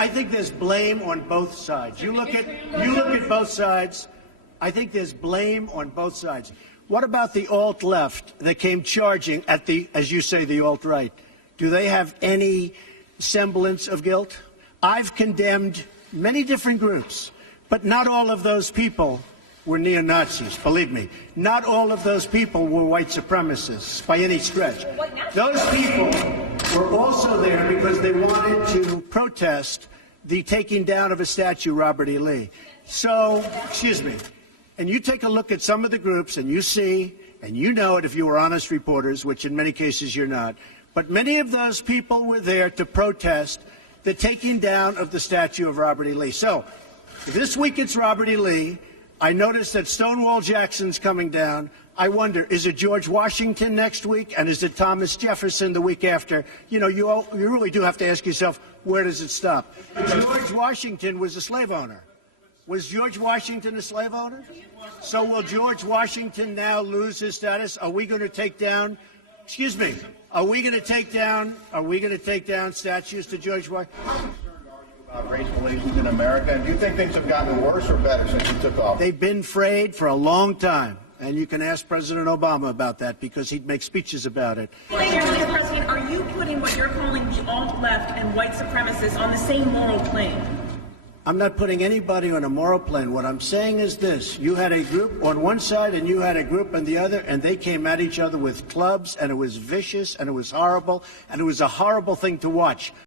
I think there's blame on both sides. You look at both sides. I think there's blame on both sides. What about the alt-left that came charging at the, as you say, the alt-right? Do they have any semblance of guilt? I've condemned many different groups, but not all of those people were neo-Nazis, believe me. Not all of those people were white supremacists by any stretch. Those people were also there because they wanted to protest the taking down of a statue, Robert E. Lee. So, excuse me, and you take a look at some of the groups and you see, and you know it if you were honest reporters, which in many cases you're not, but many of those people were there to protest the taking down of the statue of Robert E. Lee. So, this week it's Robert E. Lee. I noticed that Stonewall Jackson's coming down. I wonder, is it George Washington next week? And is it Thomas Jefferson the week after? You know, you really do have to ask yourself, where does it stop? George Washington was a slave owner. Was George Washington a slave owner? So will George Washington now lose his status? Are we going to take down, excuse me, are we going to take down statues to George Washington? Race relations in America. Do you think things have gotten worse or better since you took office? They've been frayed for a long time, and you can ask President Obama about that because he'd make speeches about it. Mr. President, are you putting what you're calling the alt-left and white supremacists on the same moral plane? I'm not putting anybody on a moral plane. What I'm saying is this. You had a group on one side and you had a group on the other, and they came at each other with clubs, and it was vicious, and it was horrible, and it was a horrible thing to watch.